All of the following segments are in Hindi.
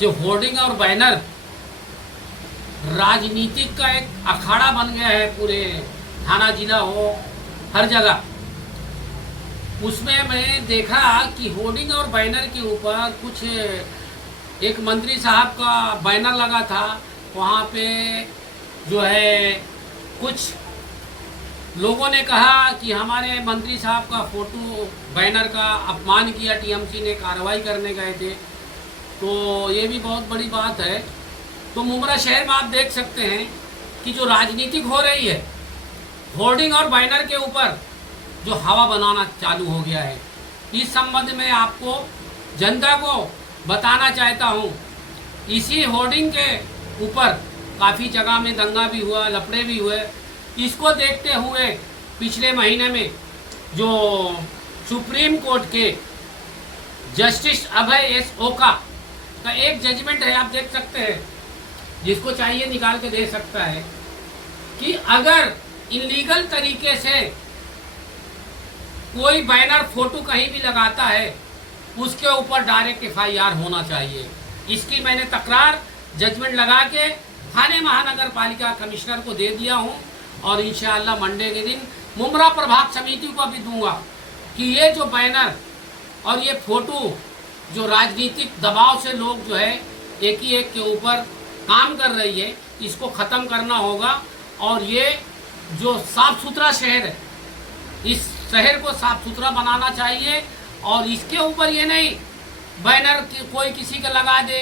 जो होर्डिंग और बैनर राजनीतिक का एक अखाड़ा बन गया है, पूरे थाना जिला हो हर जगह। उसमें मैं देखा कि होर्डिंग और बैनर के ऊपर कुछ एक मंत्री साहब का बैनर लगा था, वहाँ पे जो है कुछ लोगों ने कहा कि हमारे मंत्री साहब का फोटो बैनर का अपमान किया, टीएमसी ने कार्रवाई करने गए थे। तो ये भी बहुत बड़ी बात है। तो मुमरा शहर में आप देख सकते हैं कि जो राजनीतिक हो रही है, होर्डिंग और बैनर के ऊपर जो हवा बनाना चालू हो गया है, इस संबंध में आपको जनता को बताना चाहता हूँ। इसी होर्डिंग के ऊपर काफ़ी जगह में दंगा भी हुआ, लफड़े भी हुए। इसको देखते हुए पिछले महीने में जो सुप्रीम कोर्ट के जस्टिस अभय एस ओका का एक जजमेंट है, आप देख सकते हैं, जिसको चाहिए निकाल के दे सकता है, कि अगर इलीगल तरीके से कोई बैनर फोटो कहीं भी लगाता है, उसके ऊपर डायरेक्ट एफआईआर होना चाहिए। इसकी मैंने तकरार जजमेंट लगा के थाने महानगर पालिका कमिश्नर को दे दिया हूं, और इंशाअल्लाह मंडे के दिन मुमरा प्रभाग समिति को भी दूंगा कि ये जो बैनर और ये फोटो जो राजनीतिक दबाव से लोग जो है एक ही एक के ऊपर काम कर रही है, इसको ख़त्म करना होगा। और ये जो साफ सुथरा शहर है, इस शहर को साफ सुथरा बनाना चाहिए। और इसके ऊपर ये नहीं बैनर कोई किसी का लगा दे।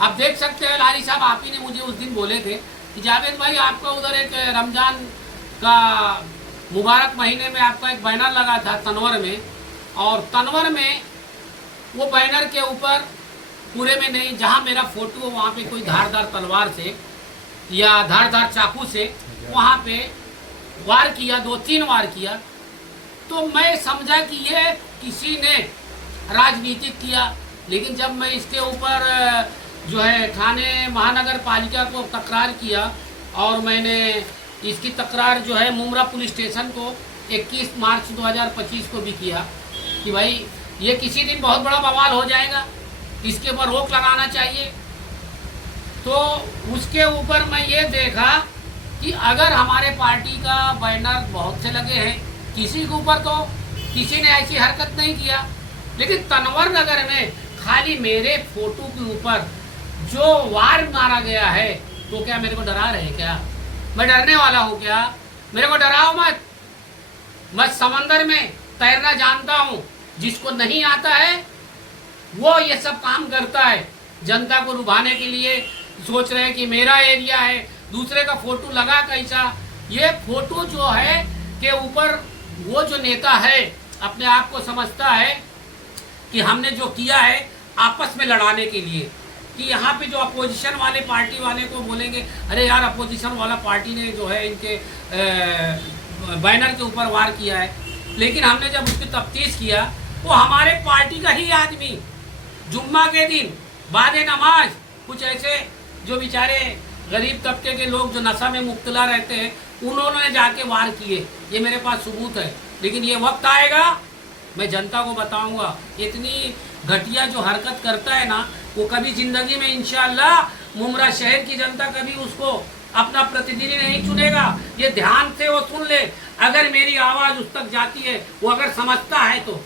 आप देख सकते हैं लारी साहब, आप ही ने मुझे उस दिन बोले थे कि जावेद भाई आपका उधर एक रमज़ान का मुबारक महीने में आपका एक बैनर लगा था तनवर में, और तनवर में वो बैनर के ऊपर पूरे में नहीं, जहाँ मेरा फोटो वहाँ पे कोई धारदार तलवार से या धारदार चाकू से वहाँ पे वार किया, 2-3 वार किया। तो मैं समझा कि ये किसी ने राजनीतिक किया। लेकिन जब मैं इसके ऊपर जो है थाने महानगर पालिका को तकरार किया, और मैंने इसकी तकरार जो है मुमरा पुलिस स्टेशन को 21 मार्च 2025 को भी किया कि भाई ये किसी दिन बहुत बड़ा बवाल हो जाएगा, इसके ऊपर रोक लगाना चाहिए। तो उसके ऊपर मैं ये देखा कि अगर हमारे पार्टी का बैनर बहुत से लगे हैं, किसी के ऊपर तो किसी ने ऐसी हरकत नहीं किया, लेकिन तनवर नगर में खाली मेरे फोटो के ऊपर जो वार मारा गया है, तो क्या मेरे को डरा रहे क्या? मैं डरने वाला हूँ क्या? मेरे को डराओ मत। मैं समंदर में तैरना जानता हूँ, जिसको नहीं आता है वो ये सब काम करता है। जनता को लुभाने के लिए सोच रहे हैं कि मेरा एरिया है, दूसरे का फोटो लगा कैसा। ये फोटो जो है के ऊपर वो जो नेता है अपने आप को समझता है कि हमने जो किया है आपस में लड़ाने के लिए, कि यहाँ पे जो अपोजिशन वाले पार्टी वाले को बोलेंगे अरे यार अपोजिशन वाला पार्टी ने जो है इनके बैनर के ऊपर वार किया है। लेकिन हमने जब उसकी तफ्तीश किया, वो हमारे पार्टी का ही आदमी जुम्मा के दिन बाद नमाज कुछ ऐसे जो बेचारे गरीब तबके के लोग जो नशा में मुब्तला रहते हैं, उन्होंने जाके वार किए। ये मेरे पास सबूत है। लेकिन ये वक्त आएगा, मैं जनता को बताऊंगा। इतनी घटिया जो हरकत करता है ना, वो कभी जिंदगी में इंशाअल्लाह मुमरा शहर की जनता कभी उसको अपना प्रतिनिधि नहीं चुनेगा। ये ध्यान से वो सुन ले, अगर मेरी आवाज़ उस तक जाती है, वो अगर समझता है तो।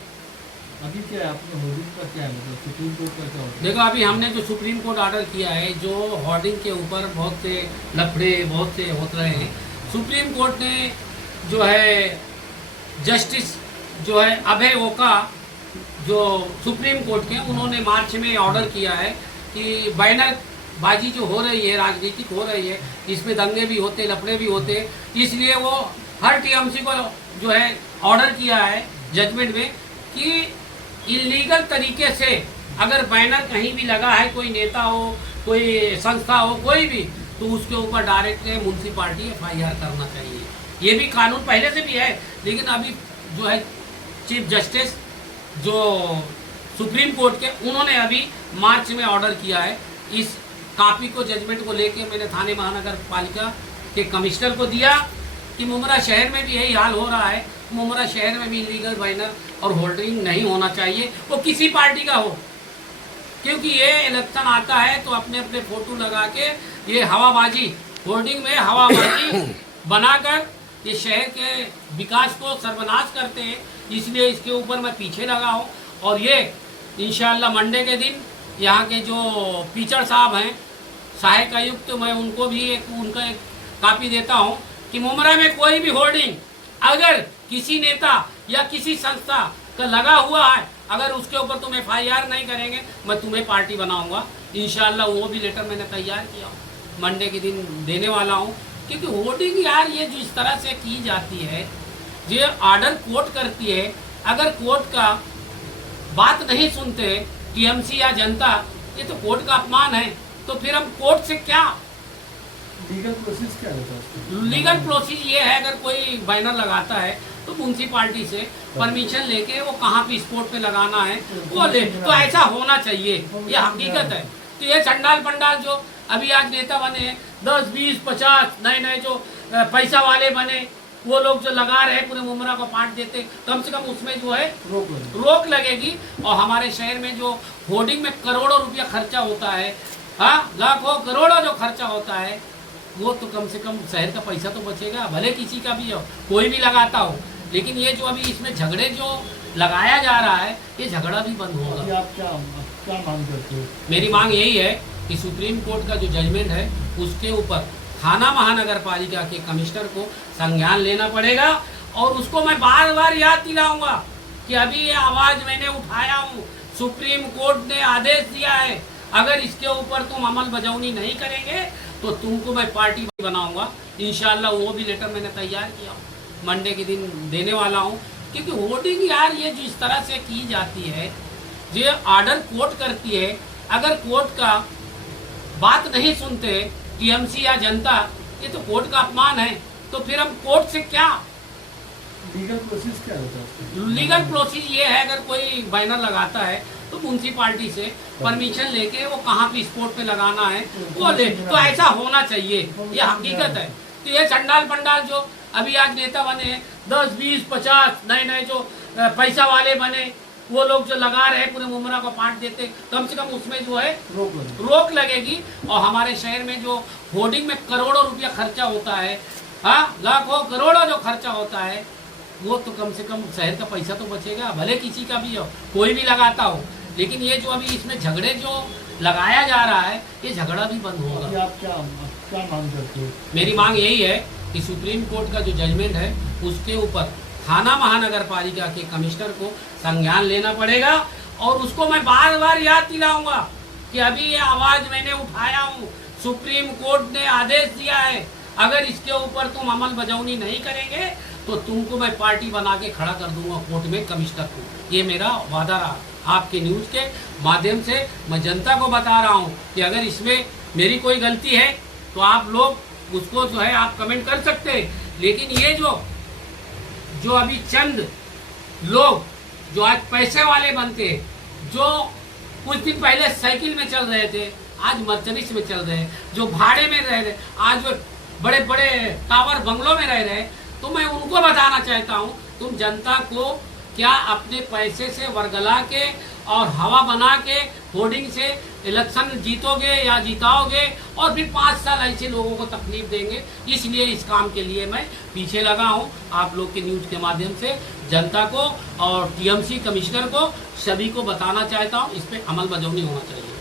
अभी क्या है आपने होर्डिंग का क्या है, मतलब सुप्रीम कोर्ट का क्या होगा? देखो अभी हमने जो सुप्रीम कोर्ट ऑर्डर किया है, जो होर्डिंग के ऊपर बहुत से लफड़े बहुत से होते रहे हैं, सुप्रीम कोर्ट ने जो है जस्टिस जो है अभय ओका जो सुप्रीम कोर्ट के, उन्होंने मार्च में ऑर्डर किया है कि बैनर बाजी जो हो रही है, राजनीतिक हो रही है, इसमें दंगे भी होते, लफड़े भी होते, इसलिए वो हर टीएमसी को जो है ऑर्डर किया है जजमेंट में कि इलीगल तरीके से अगर बैनर कहीं भी लगा है, कोई नेता हो, कोई संस्था हो, कोई भी, तो उसके ऊपर डायरेक्ट म्युनिसिपैलिटी एफआईआर करना चाहिए। ये भी कानून पहले से भी है, लेकिन अभी जो है चीफ जस्टिस जो सुप्रीम कोर्ट के, उन्होंने अभी मार्च में ऑर्डर किया है। इस कॉपी को, जजमेंट को लेके मैंने थाने महानगर पालिका के कमिश्नर को दिया कि मुमरा शहर में भी यही हाल हो रहा है। मुमरा शहर में भी इलीगल बैनर और होल्डिंग नहीं होना चाहिए, वो किसी पार्टी का हो, क्योंकि ये इलेक्शन आता है तो अपने अपने फोटो लगा के ये हवाबाजी, होर्डिंग में हवाबाजी बनाकर ये शहर के विकास को सर्वनाश करते हैं। इसलिए इसके ऊपर मैं पीछे लगा हूँ। और ये इंशाअल्लाह मंडे के दिन यहाँ के जो टीचर साहब हैं, सहायक आयुक्त, मैं उनको भी उनका एक कापी देता हूँ कि मुमरा में कोई भी होर्डिंग अगर किसी नेता या किसी संस्था का लगा हुआ है, अगर उसके ऊपर तुम FIR नहीं करेंगे, मैं तुम्हें पार्टी बनाऊंगा। इंशाअल्लाह वो भी लेटर मैंने तैयार किया हूँ, मंडे के दिन देने वाला हूँ। क्योंकि होर्डिंग यार ये जो इस तरह से की जाती है, ये ऑर्डर कोर्ट करती है, अगर कोर्ट का बात नहीं सुनते TMC या जनता, ये तो कोर्ट का अपमान है। तो फिर हम कोर्ट से क्या, लीगल प्रोसेस क्या रहता है उसका? लीगल प्रोसेस ये है, अगर कोई बैनर लगाता है तो म्यूनसिपाल्टी से परमिशन लेके वो कहाँ पे स्पॉट पे लगाना है वो ले, तो ऐसा होना चाहिए, ये हकीकत है। तो ये चंडाल पंडाल जो अभी आज नेता बने 10, 20, 50 नए नए जो पैसा वाले बने, वो लोग जो लगा रहे पूरे मुमरा को पाट देते, कम से कम उसमें जो है रोक लगेगी। और हमारे शहर में जो होर्डिंग में करोड़ों रुपया खर्चा होता है, हाँ, लाखों करोड़ों जो खर्चा होता है, वो तो कम से कम शहर का पैसा तो बचेगा, भले किसी का भी हो, कोई भी लगाता हो। लेकिन ये जो अभी इसमें झगड़े जो लगाया जा रहा है, ये झगड़ा भी बंद होगा। आप क्या मांग करते हो? मेरी मांग यही है कि सुप्रीम कोर्ट का जो जजमेंट है उसके ऊपर थाना महानगर पालिका के कमिश्नर को संज्ञान लेना पड़ेगा। और उसको मैं बार बार याद दिलाऊंगा कि अभी ये आवाज मैंने उठाया हूँ, सुप्रीम कोर्ट ने आदेश दिया है, अगर इसके ऊपर तुम अमल बजावनी नहीं करेंगे तो तुमको मैं पार्टी बनाऊंगा। इंशाअल्लाह वो भी लेटर मैंने तैयार किया, मंडे के दिन देने वाला हूँ। क्योंकि होर्डिंग यार ये जो इस तरह से की जाती है, ये ऑर्डर कोर्ट करती है, अगर कोर्ट का बात नहीं सुनते TMC या जनता, ये तो कोर्ट का अपमान है। तो फिर हम कोर्ट से क्या, लीगल प्रोसेस क्या रहता है उसका? लीगल प्रोसेस ये है, अगर कोई बैनर लगाता है तो म्यूनसिपाल्टी से परमिशन लेके वो कहाँ पे स्पॉट पे लगाना है वो ले, तो ऐसा होना चाहिए, ये हकीकत है। तो ये चंडाल पंडाल जो अभी आज नेता बने 10, 20, 50 नए नए जो पैसा वाले बने, वो लोग जो लगा रहे पूरे मुमरा को पाट देते, कम से कम उसमें जो है रोक लगेगी। और हमारे शहर में जो होर्डिंग में करोड़ों रुपया खर्चा होता है, हाँ, लाखों करोड़ों जो खर्चा होता है, वो तो कम से कम शहर का पैसा तो बचेगा, भले किसी का भी हो, कोई भी लगाता हो। लेकिन ये जो अभी इसमें झगड़े जो लगाया जा रहा है, ये झगड़ा भी बंद होगा। आप क्या मांग करते हो? मेरी मांग यही है कि सुप्रीम कोर्ट का जो जजमेंट है उसके ऊपर थाना महानगर पालिका के कमिश्नर को संज्ञान लेना पड़ेगा। और उसको मैं बार बार याद दिलाऊंगा कि अभी ये आवाज मैंने उठाया हूँ, सुप्रीम कोर्ट ने आदेश दिया है, अगर इसके ऊपर तुम अमल बजावनी नहीं करेंगे तो तुमको मैं पार्टी बना के खड़ा कर दूंगा कोर्ट में कमिश्नर को। ये मेरा वादा रहा। आपके न्यूज़ के माध्यम से मैं जनता को बता रहा हूँ कि अगर इसमें मेरी कोई गलती है तो आप लोग उसको जो है आप कमेंट कर सकते हैं। लेकिन ये जो अभी चंद लोग जो आज पैसे वाले बनते, जो कुछ दिन पहले साइकिल में चल रहे थे, आज मर्सिडीज में चल रहे हैं, जो भाड़े में रह रहे, आज वो बड़े बड़े टावर बंगलों में रह रहे, तो मैं उनको बताना चाहता हूँ, तुम जनता को क्या अपने पैसे से वर्गला के और हवा बना के होर्डिंग से इलेक्शन जीतोगे या जिताओगे और फिर 5 साल ऐसे लोगों को तकलीफ देंगे। इसलिए इस काम के लिए मैं पीछे लगा हूँ। आप लोग के न्यूज़ के माध्यम से जनता को और TMC कमिश्नर को सभी को बताना चाहता हूँ, इस पर अमल बजावनी होना चाहिए।